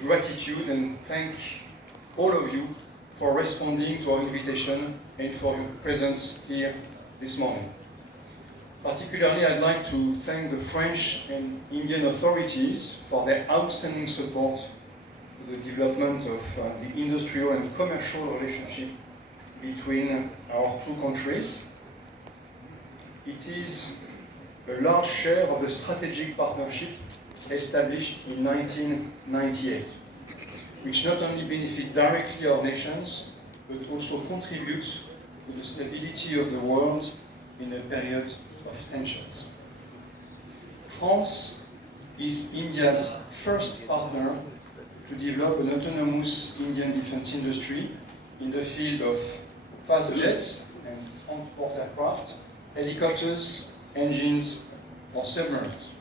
deep gratitude and thank all of you for responding to our invitation and for your presence here this morning. Particularly, I'd like to thank the French and Indian authorities for their outstanding support to the development of the industrial and commercial relationship between our two countries. It is a large share of the strategic partnership established in 1998, which not only benefit directly our nations, but also contributes to the stability of the world in a period of tensions. France is India's first partner to develop an autonomous Indian defense industry in the field of fast jets and transport aircraft, helicopters, engines, or submarines.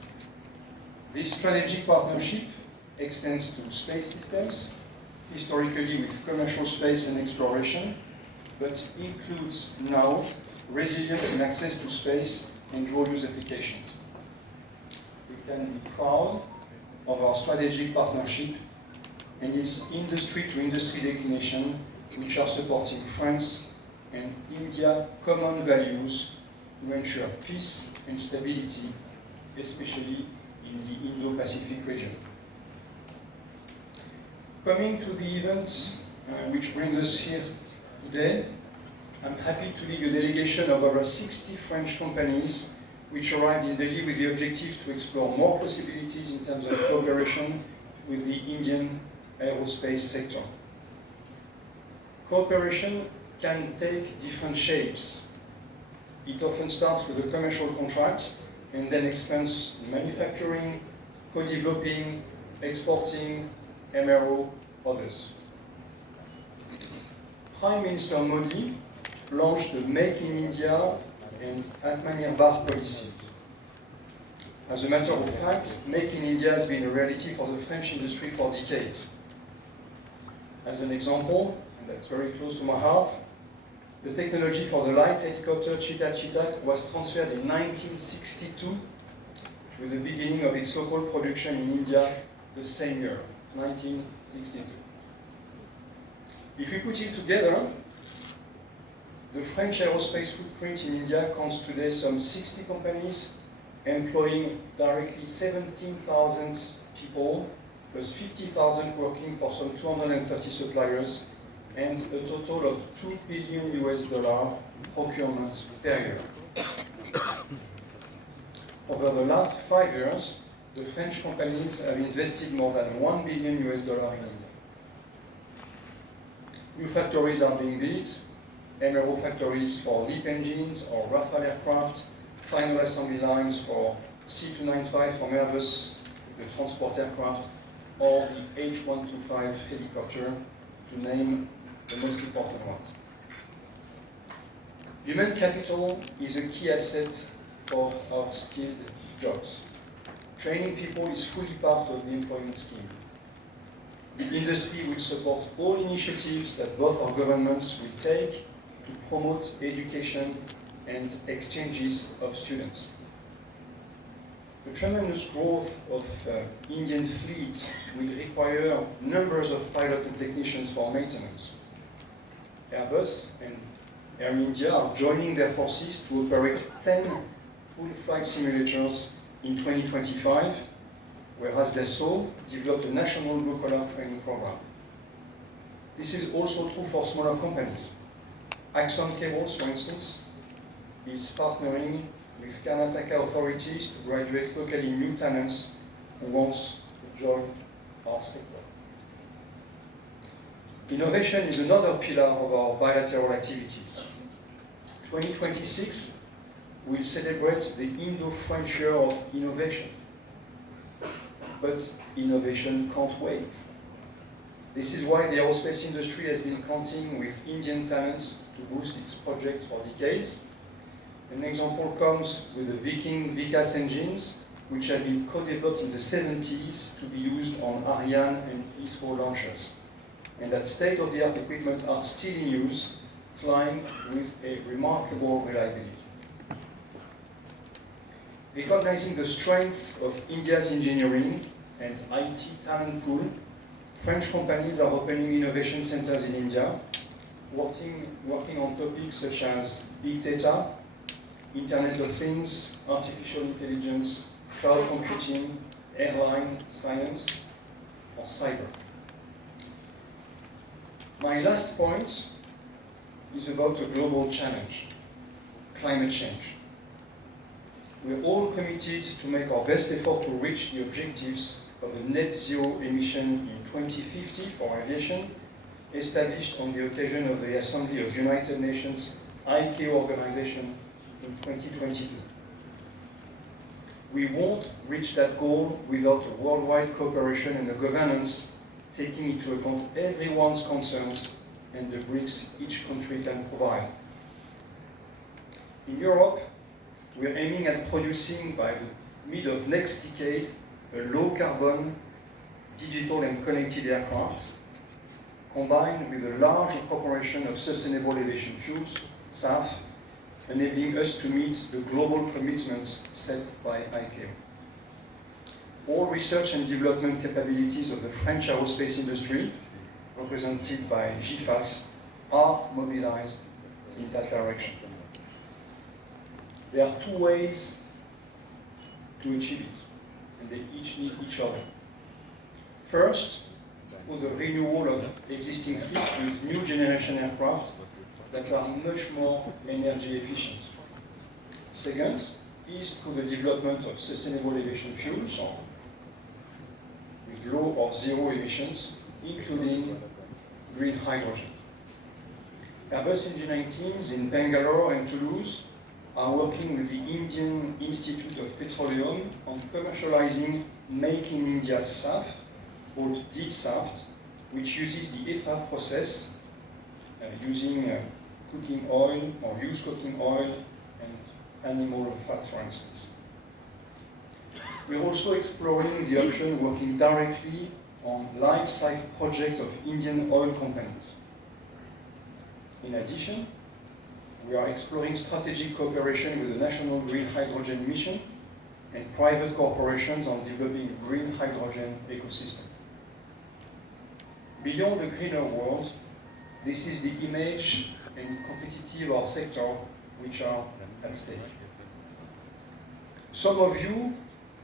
This strategic partnership extends to space systems, historically with commercial space and exploration, but includes now resilience and access to space and dual-use applications. We can be proud of our strategic partnership and its industry-to-industry declination, which are supporting France and India common values to ensure peace and stability, especially in the Indo-Pacific region. Coming to the event which brings us here today, I'm happy to lead a delegation of over 60 French companies which arrived in Delhi with the objective to explore more possibilities in terms of cooperation with the Indian aerospace sector. Cooperation can take different shapes. It often starts with a commercial contract and then expands to manufacturing, co-developing, exporting, MRO, others. Prime Minister Modi launched the Make in India and Atmanirbhar policies. As a matter of fact, Make in India has been a reality for the French industry for decades. As an example, and that's very close to my heart, the technology for the light helicopter Cheetah was transferred in 1962, with the beginning of its local production in India the same year, 1962. If we put it together, the French aerospace footprint in India counts today some 60 companies, employing directly 17,000 people, plus 50,000 working for some 230 suppliers, and a total of $2 billion procurement per year. Over the last 5 years, the French companies have invested more than $1 billion in India. New factories are being built, MRO factories for LEAP engines or Rafale aircraft, final assembly lines for C295 from Airbus, the transport aircraft, or the H125 helicopter, to name the most important ones. Human capital is a key asset for our skilled jobs. Training people is fully part of the employment scheme. The industry will support all initiatives that both our governments will take to promote education and exchanges of students. The tremendous growth of Indian fleet will require numbers of pilots and technicians for maintenance. Airbus and Air India are joining their forces to operate 10 full flight simulators in 2025, whereas Dassault developed a national blue-collar training program. This is also true for smaller companies. Axon Cables, for instance, is partnering with Karnataka authorities to graduate locally new talents who want to join our sector. Innovation is another pillar of our bilateral activities. 2026 will celebrate the Indo-French Year of Innovation. But innovation can't wait. This is why the aerospace industry has been counting with Indian talents to boost its projects for decades. An example comes with the Viking Gifas engines, which have been co-developed in the 70s to be used on Ariane and ISRO launchers, and that state-of-the-art equipment are still in use, flying with a remarkable reliability. Recognizing the strength of India's engineering and IT talent pool, French companies are opening innovation centers in India, working on topics such as big data, Internet of Things, artificial intelligence, cloud computing, airline science, or cyber. My last point is about a global challenge, climate change. We're all committed to make our best effort to reach the objectives of a net zero emission in 2050 for aviation, established on the occasion of the Assembly of United Nations ICAO organization in 2022. We won't reach that goal without a worldwide cooperation and a governance taking into account everyone's concerns and the bricks each country can provide. In Europe, we are aiming at producing by the mid of next decade a low-carbon, digital and connected aircraft, combined with a large proportion of sustainable aviation fuels, SAF, enabling us to meet the global commitments set by ICAO. All research and development capabilities of the French aerospace industry, represented by Gifas, are mobilized in that direction. There are two ways to achieve it, and they each need each other. First, with the renewal of existing fleets with new generation aircraft that are much more energy efficient. Second is through the development of sustainable aviation fuels with low or zero emissions, including green hydrogen. Airbus engineering teams in Bangalore and Toulouse are working with the Indian Institute of Petroleum on commercializing Make in India SAF, called DSAF, which uses the EFA process using cooking oil or used cooking oil and animal fats, for instance. We're also exploring the option working directly on life-cycle projects of Indian oil companies. In addition, we are exploring strategic cooperation with the National Green Hydrogen Mission and private corporations on developing green hydrogen ecosystem. Beyond the greener world, this is the image and competitive of our sector which are at stake. Some of you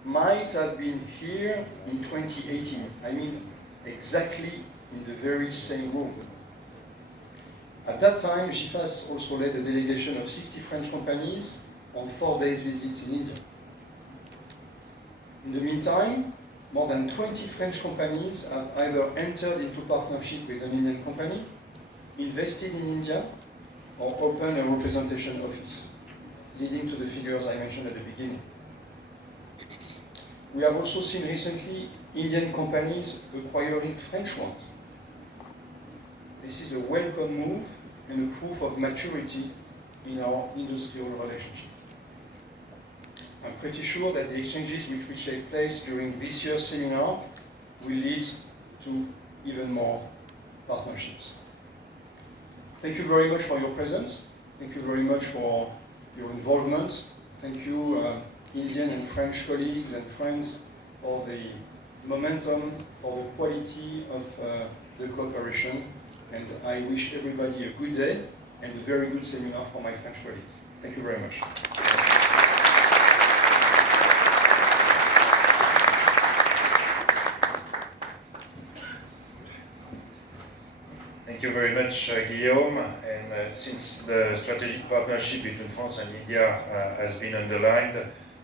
might have been here in 2018, I mean exactly in the very same room. At that time, Gifas also led a delegation of 60 French companies on 4 days visits in India. In the meantime, more than 20 French companies have either entered into partnership with an Indian company, invested in India, or opened a representation office, leading to the figures I mentioned at the beginning. We have also seen recently Indian companies acquiring French ones. This is a welcome move and a proof of maturity in our industrial relationship. I'm pretty sure that the exchanges which will take place during this year's seminar will lead to even more partnerships. Thank you very much for your presence. Thank you very much for your involvement. Thank you, Indian and French colleagues and friends, for the momentum, for the quality of the cooperation. And I wish everybody a good day and a very good seminar for my French colleagues. Thank you very much. Thank you very much, Guillaume. And since the strategic partnership between France and India has been underlined,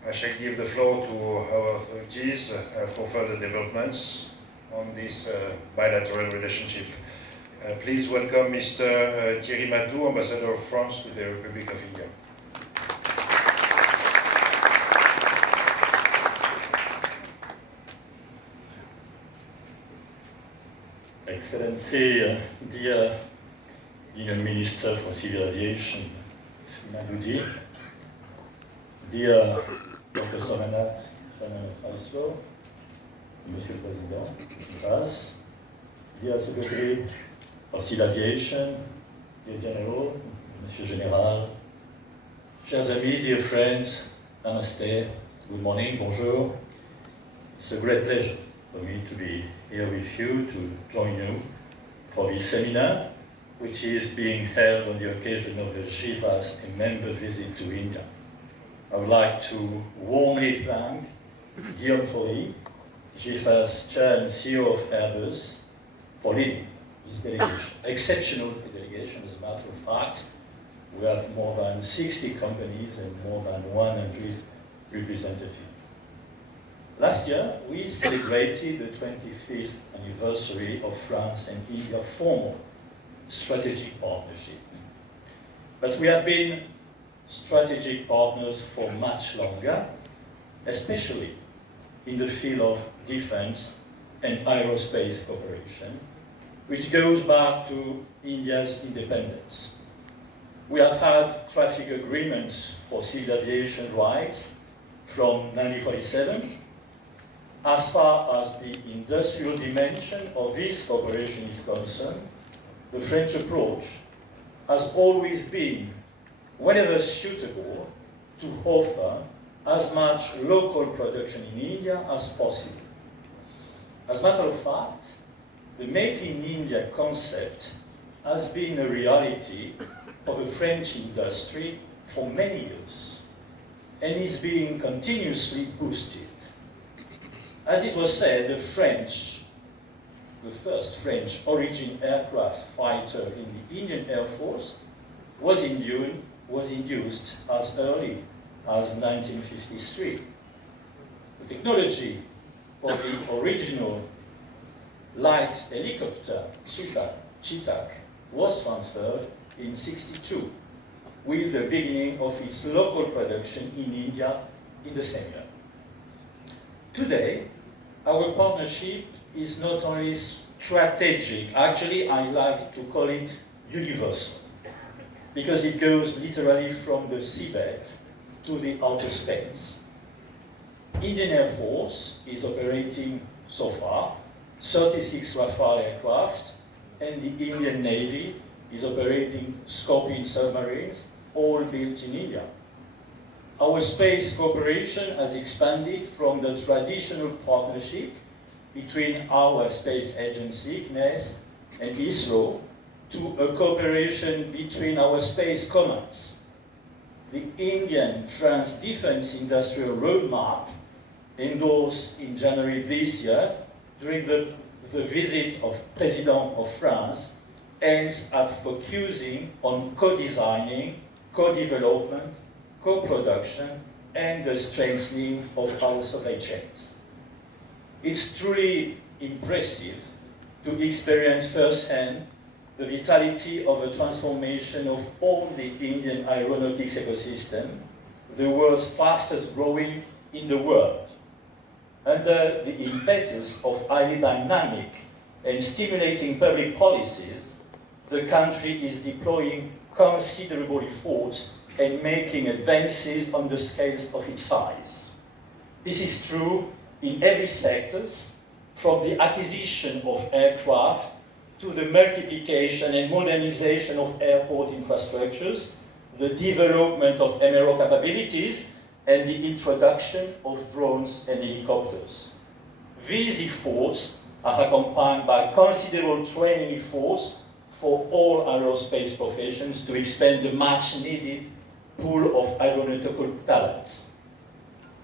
I shall give the floor to our authorities for further developments on this bilateral relationship. Please welcome Mr. Thierry Matou, Ambassador of France to the Republic of India. Excellency, dear Union Minister for Civil Aviation, Madoudi, dear Dr. Somanat, Chairman of ISLO, Monsieur le Président, Gifas, dear Secretary of Civil Aviation, dear General, Monsieur Général, chers amis, dear friends, namaste, good morning, bonjour. It's a great pleasure for me to be here with you to join you for this seminar, which is being held on the occasion of the Gifas member visit to India. I would like to warmly thank Guillaume Faury, Gifas Chair and CEO of Airbus, for leading this delegation. Exceptional delegation, as a matter of fact. We have more than 60 companies and more than 100 representatives. Last year, we celebrated the 25th anniversary of France and India's formal strategic partnership. But we have been strategic partners for much longer, especially in the field of defense and aerospace cooperation, which goes back to India's independence. We have had traffic agreements for civil aviation rights from 1947. As far as the industrial dimension of this cooperation is concerned, the French approach has always been, whenever suitable, to offer as much local production in India as possible. As a matter of fact, the Make in India concept has been a reality for the French industry for many years and is being continuously boosted. As it was said, the first French origin aircraft fighter in the Indian Air Force was induced as early as 1953. The technology of the original light helicopter, Chetak, was transferred in 1962, with the beginning of its local production in India in the same year. Today, our partnership is not only strategic, actually I like to call it universal, because it goes literally from the seabed to the outer space. Indian Air Force is operating so far 36 Rafale aircraft, and the Indian Navy is operating Scorpion submarines, all built in India. Our space cooperation has expanded from the traditional partnership between our space agency, CNES, and ISRO, to a cooperation between our space commands. The Indian-France Defense Industrial Roadmap, endorsed in January this year during the visit of President of France, aims at focusing on co-designing, co-development, co-production, and the strengthening of our supply chains. It's truly impressive to experience firsthand the vitality of the transformation of all the Indian aeronautics ecosystem, the world's fastest growing in the world. Under the impetus of highly dynamic and stimulating public policies, the country is deploying considerable efforts and making advances on the scales of its size. This is true in every sector, from the acquisition of aircraft to the multiplication and modernization of airport infrastructures, the development of MRO capabilities, and the introduction of drones and helicopters. These efforts are accompanied by considerable training efforts for all aerospace professions to expand the much-needed pool of aeronautical talents.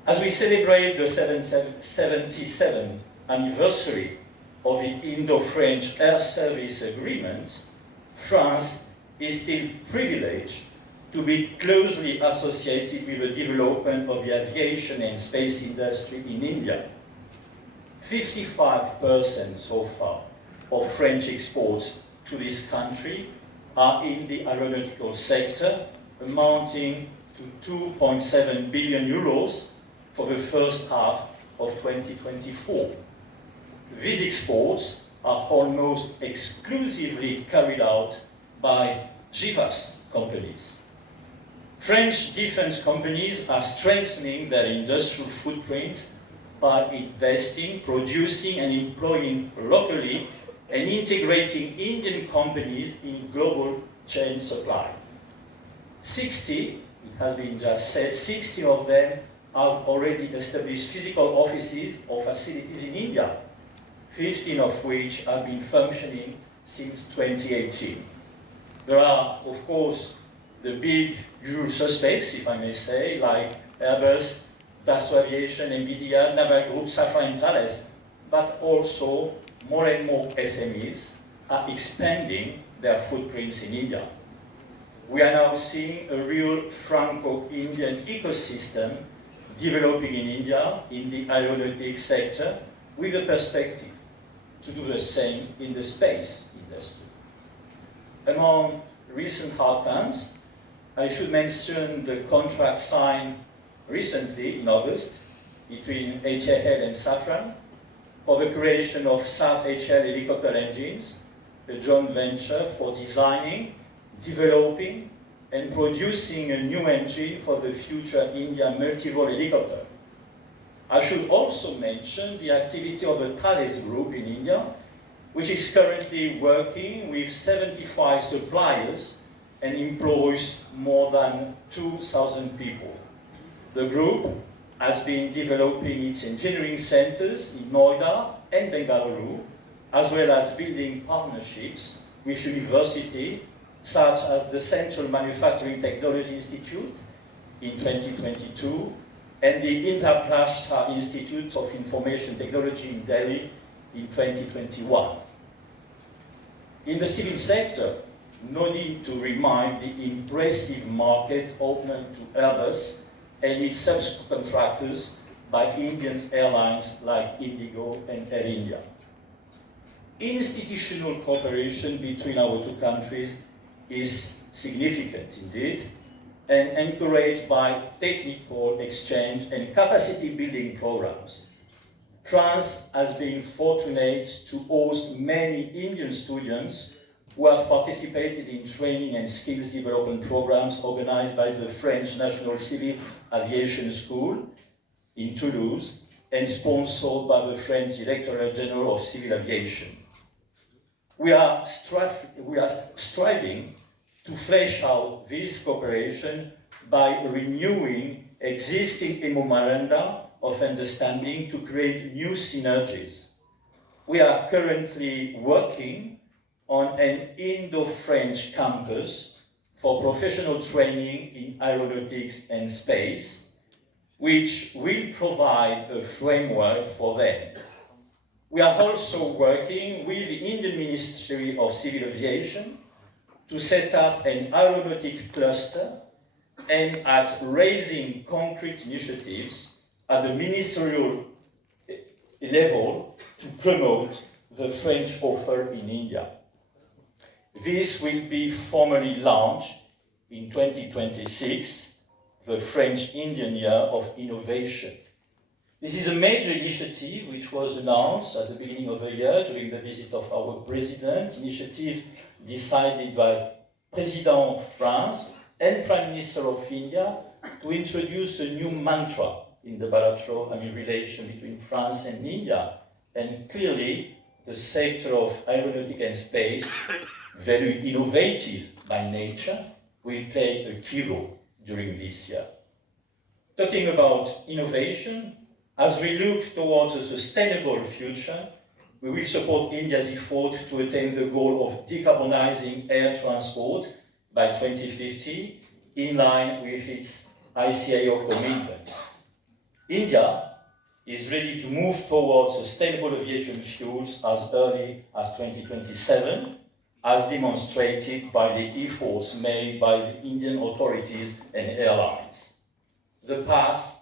As we celebrate the 77th anniversary of the Indo-French Air Service Agreement, France is still privileged to be closely associated with the development of the aviation and space industry in India. 55% so far of French exports to this country are in the aeronautical sector, amounting to 2.7 billion euros for the first half of 2024. These exports are almost exclusively carried out by Gifas companies. French defense companies are strengthening their industrial footprint by investing, producing, and employing locally and integrating Indian companies in global chain supply. 60, it has been just said, 60 of them have already established physical offices or facilities in India. 15 of which have been functioning since 2018. There are, of course, the big usual suspects, if I may say, like Airbus, Dassault Aviation, NVIDIA, Naval Group, Safran and Thales, but also more and more SMEs are expanding their footprints in India. We are now seeing a real Franco-Indian ecosystem developing in India in the aeronautics sector with a perspective to do the same in the space industry. Among recent outcomes, I should mention the contract signed recently in August between HAL and Safran for the creation of SAF HL helicopter engines, a joint venture for designing, developing, and producing a new engine for the future India multi-role helicopter. I should also mention the activity of the Thales Group in India, which is currently working with 75 suppliers and employs more than 2,000 people. The group has been developing its engineering centers in Noida and Bengaluru, as well as building partnerships with universities such as the Central Manufacturing Technology Institute in 2022 and the Indraprastha Institute of Information Technology in Delhi in 2021. In the civil sector, no need to remind the impressive market open to Airbus and its subcontractors by Indian airlines like Indigo and Air India. Institutional cooperation between our two countries is significant indeed, and encouraged by technical exchange and capacity building programs. France has been fortunate to host many Indian students who have participated in training and skills development programs organized by the French National Civil Aviation School in Toulouse and sponsored by the French Directorate General of Civil Aviation. We are striving to flesh out this cooperation by renewing existing memoranda of understanding to create new synergies. We are currently working on an Indo-French campus for professional training in aeronautics and space, which will provide a framework for them. We are also working with the Indian Ministry of Civil Aviation to set up an aeronautic cluster aimed at raising concrete initiatives at the ministerial level to promote the French offer in India. This will be formally launched in 2026, the French-Indian Year of Innovation. This is a major initiative which was announced at the beginning of the year during the visit of our president, initiative decided by President of France and Prime Minister of India to introduce a new mantra in the bilateral relation between France and India. And clearly, the sector of aeronautic and space, very innovative by nature, will play a key role during this year. Talking about innovation, as we look towards a sustainable future, we will support India's effort to attain the goal of decarbonizing air transport by 2050, in line with its ICAO commitments. India is ready to move towards sustainable aviation fuels as early as 2027, as demonstrated by the efforts made by the Indian authorities and airlines. The path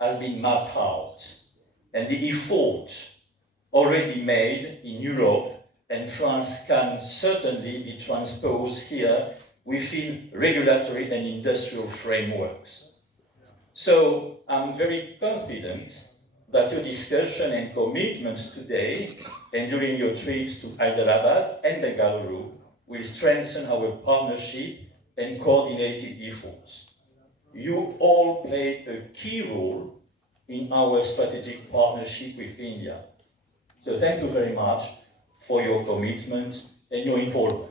has been mapped out, and the effort already made in Europe and France can certainly be transposed here within regulatory and industrial frameworks. So I'm very confident that your discussion and commitments today and during your trips to Hyderabad and Bengaluru will strengthen our partnership and coordinated efforts. You all play a key role in our strategic partnership with India. So thank you very much for your commitment and your involvement.